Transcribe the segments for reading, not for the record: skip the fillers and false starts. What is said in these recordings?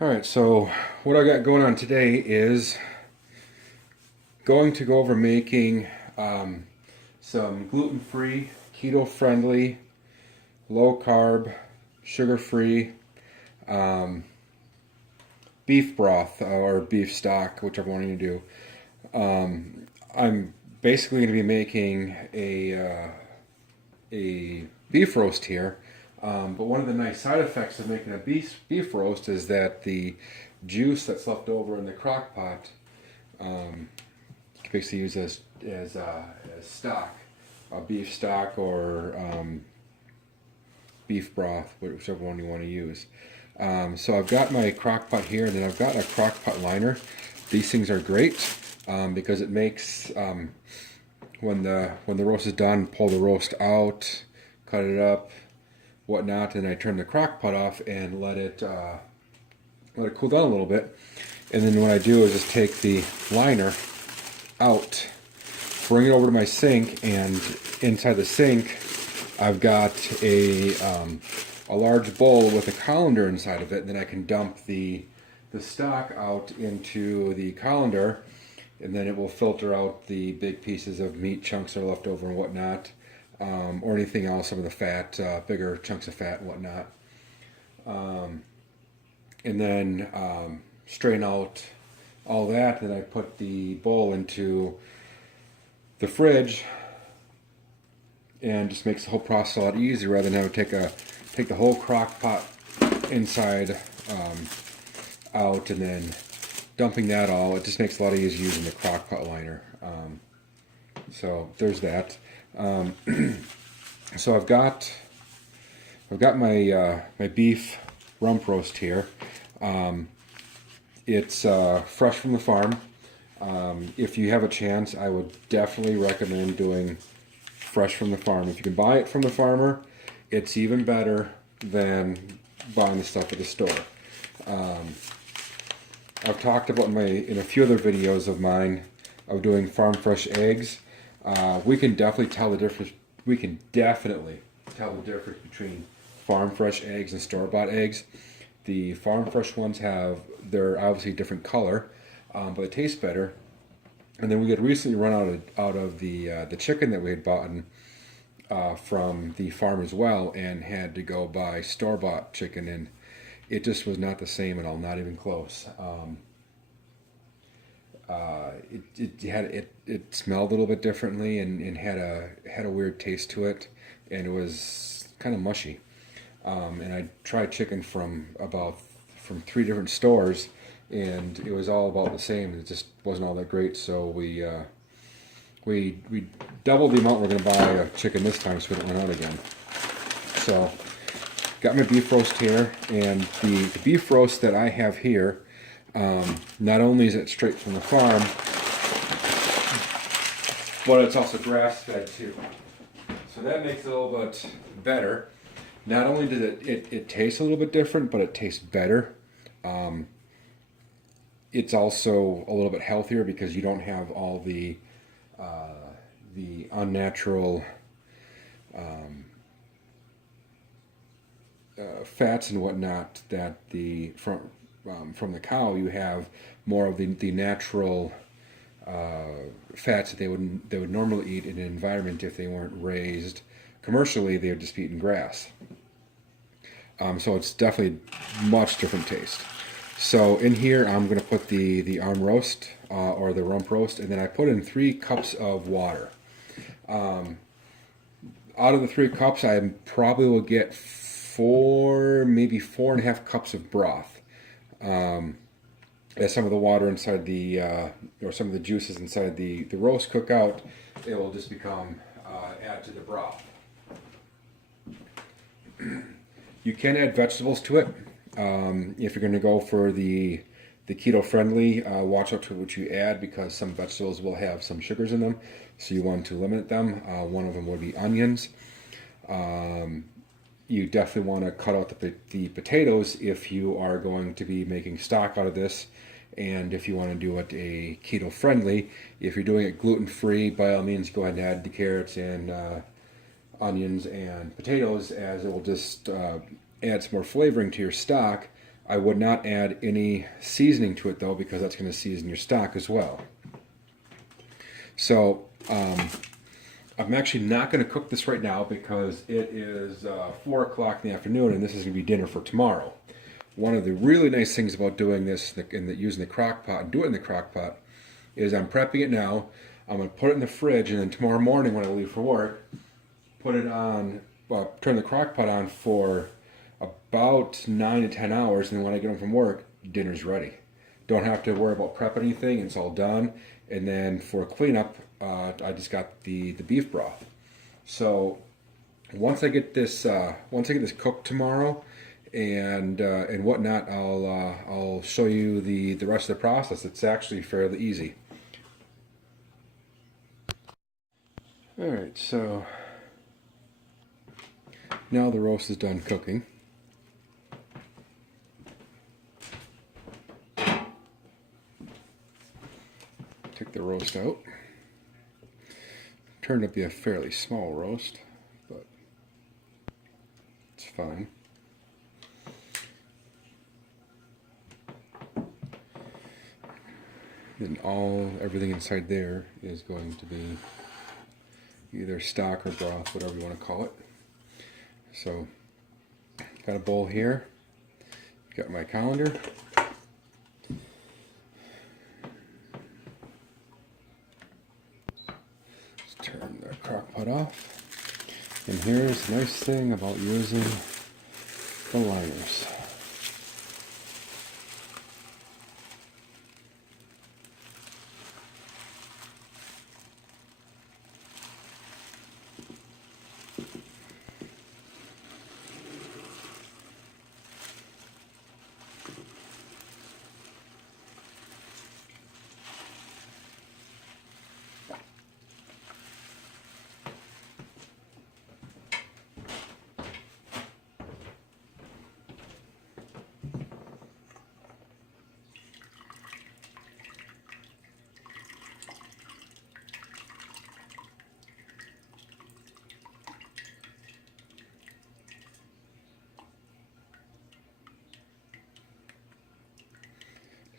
Alright, so what I got going on today is going to go over making some gluten-free, keto-friendly, low-carb, sugar-free beef broth or beef stock, whichever one you do. I'm basically going to be making a beef roast here. But one of the nice side effects of making a beef roast is that the juice that's left over in the crock pot you can basically use as stock, beef stock or beef broth, whichever one you want to use. So I've got my crock pot here, and then I've got a crock pot liner. These things are great because it makes when the roast is done, pull the roast out, cut it up, whatnot, and I turn the crock pot off and let it cool down a little bit. And then what I do is just take the liner out, bring it over to my sink, and inside the sink I've got a large bowl with a colander inside of it, and then I can dump the stock out into the colander, and then it will filter out the big pieces of meat chunks that are left over and whatnot, or anything else, some of the fat, bigger chunks of fat and whatnot. And then strain out all that, and then I put the bowl into the fridge, and just makes the whole process a lot easier rather than having to take the whole crock pot inside out and then dumping that all. It just makes it a lot easier using the crock pot liner. So there's that. So I've got my my beef rump roast here. It's fresh from the farm. If you have a chance, I would definitely recommend doing fresh from the farm. If you can buy it from the farmer, it's even better than buying the stuff at the store. I've talked about in a few other videos of mine of doing farm fresh eggs. We can definitely tell the difference. We can definitely tell the difference between farm fresh eggs and store-bought eggs. The farm fresh ones they're obviously a different color, but they taste better. And then we had recently run out of the chicken that we had bought from the farm as well, and had to go buy store-bought chicken, and it just was not the same at all, not even close. It smelled a little bit differently and had a weird taste to it, and it was kind of mushy. And I tried chicken from 3 different stores, and it was all about the same. It just wasn't all that great. So we doubled the amount we're going to buy of chicken this time, so we don't run out again. So got my beef roast here, and the beef roast that I have here, not only is it straight from the farm, but it's also grass-fed too. So that makes it a little bit better. Not only does it taste a little bit different, but it tastes better. It's also a little bit healthier because you don't have all the unnatural fats and whatnot that from the cow. You have more of the natural fats that they would normally eat in an environment if they weren't raised commercially. They would just be eating grass. So it's definitely much different taste. So in here I'm going to put the arm roast or the rump roast, and then I put in 3 cups of water. Out of the 3 cups, I probably will get 4, maybe 4.5 cups of broth. As some of the water inside or some of the juices inside the roast cook out, it will just become add to the broth. You can add vegetables to it. If you're going to go for the keto-friendly, watch out to what you add, because some vegetables will have some sugars in them, so you want to limit them. One of them would be onions. You definitely want to cut out the potatoes if you are going to be making stock out of this, and if you want to do it a keto-friendly. If you're doing it gluten-free, by all means go ahead and add the carrots and onions and potatoes, as it will just add some more flavoring to your stock. I would not add any seasoning to it though, because that's going to season your stock as well. So I'm actually not going to cook this right now because it is 4 o'clock in the afternoon, and this is going to be dinner for tomorrow. One of the really nice things about doing this and using the crock pot and doing it in the crock pot is I'm prepping it now. I'm going to put it in the fridge, and then tomorrow morning when I leave for work, put it on, turn the crock pot on for about 9 to 10 hours, and then when I get home from work, dinner's ready. Don't have to worry about prepping anything, it's all done. And then for cleanup, I just got the beef broth. So once I get this cooked tomorrow and whatnot, I'll show you the rest of the process. It's actually fairly easy. All right, so now the roast is done cooking. Take the roast out. Turned out to be a fairly small roast, but it's fine. Then everything inside there is going to be either stock or broth, whatever you want to call it. So, got a bowl here. Got my colander. Turn the crock pot off. And here's the nice thing about using the liners.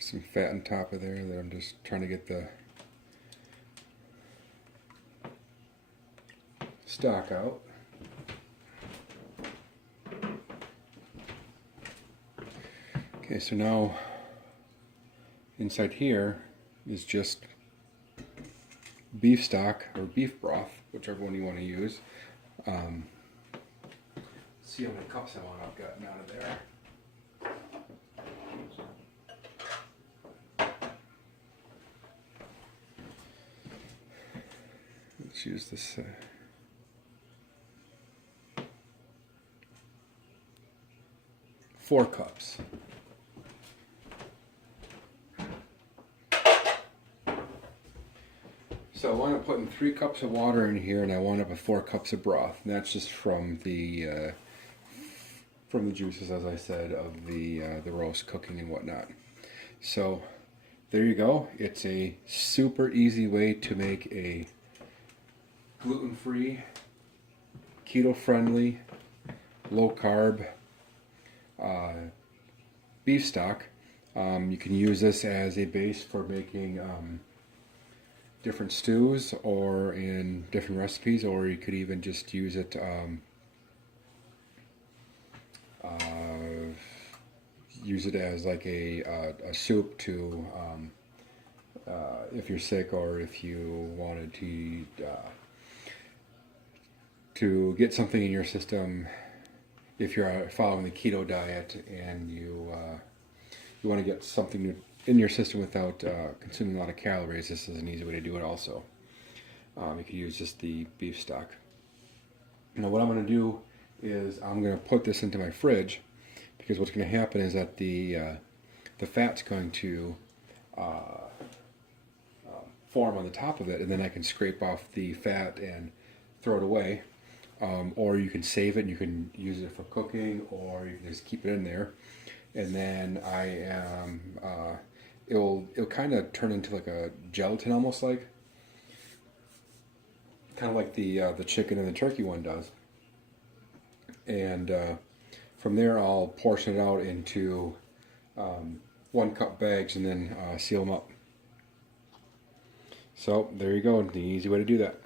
Some fat on top of there that I'm just trying to get the stock out. Okay, so now inside here is just beef stock or beef broth, whichever one you want to use. See how many cups I've gotten out of there. Let's use this 4 cups. So I wound up putting 3 cups of water in here, and I wound up with 4 cups of broth. And that's just from the juices, as I said, of the roast cooking and whatnot. So there you go. It's a super easy way to make a gluten-free, keto-friendly, low-carb beef stock. You can use this as a base for making different stews or in different recipes, or you could even just use it as like a soup to if you're sick, or if you wanted to get something in your system if you're following the keto diet and you want to get something in your system without consuming a lot of calories. This is an easy way to do it also. You can use just the beef stock. Now what I'm going to do is I'm going to put this into my fridge, because what's going to happen is that the fat's going to form on the top of it, and then I can scrape off the fat and throw it away. Or you can save it and you can use it for cooking, or you can just keep it in there. And then it'll kind of turn into like a gelatin, almost like, kind of like the chicken and the turkey one does. And from there I'll portion it out into 1-cup bags and then seal them up. So there you go, the easy way to do that.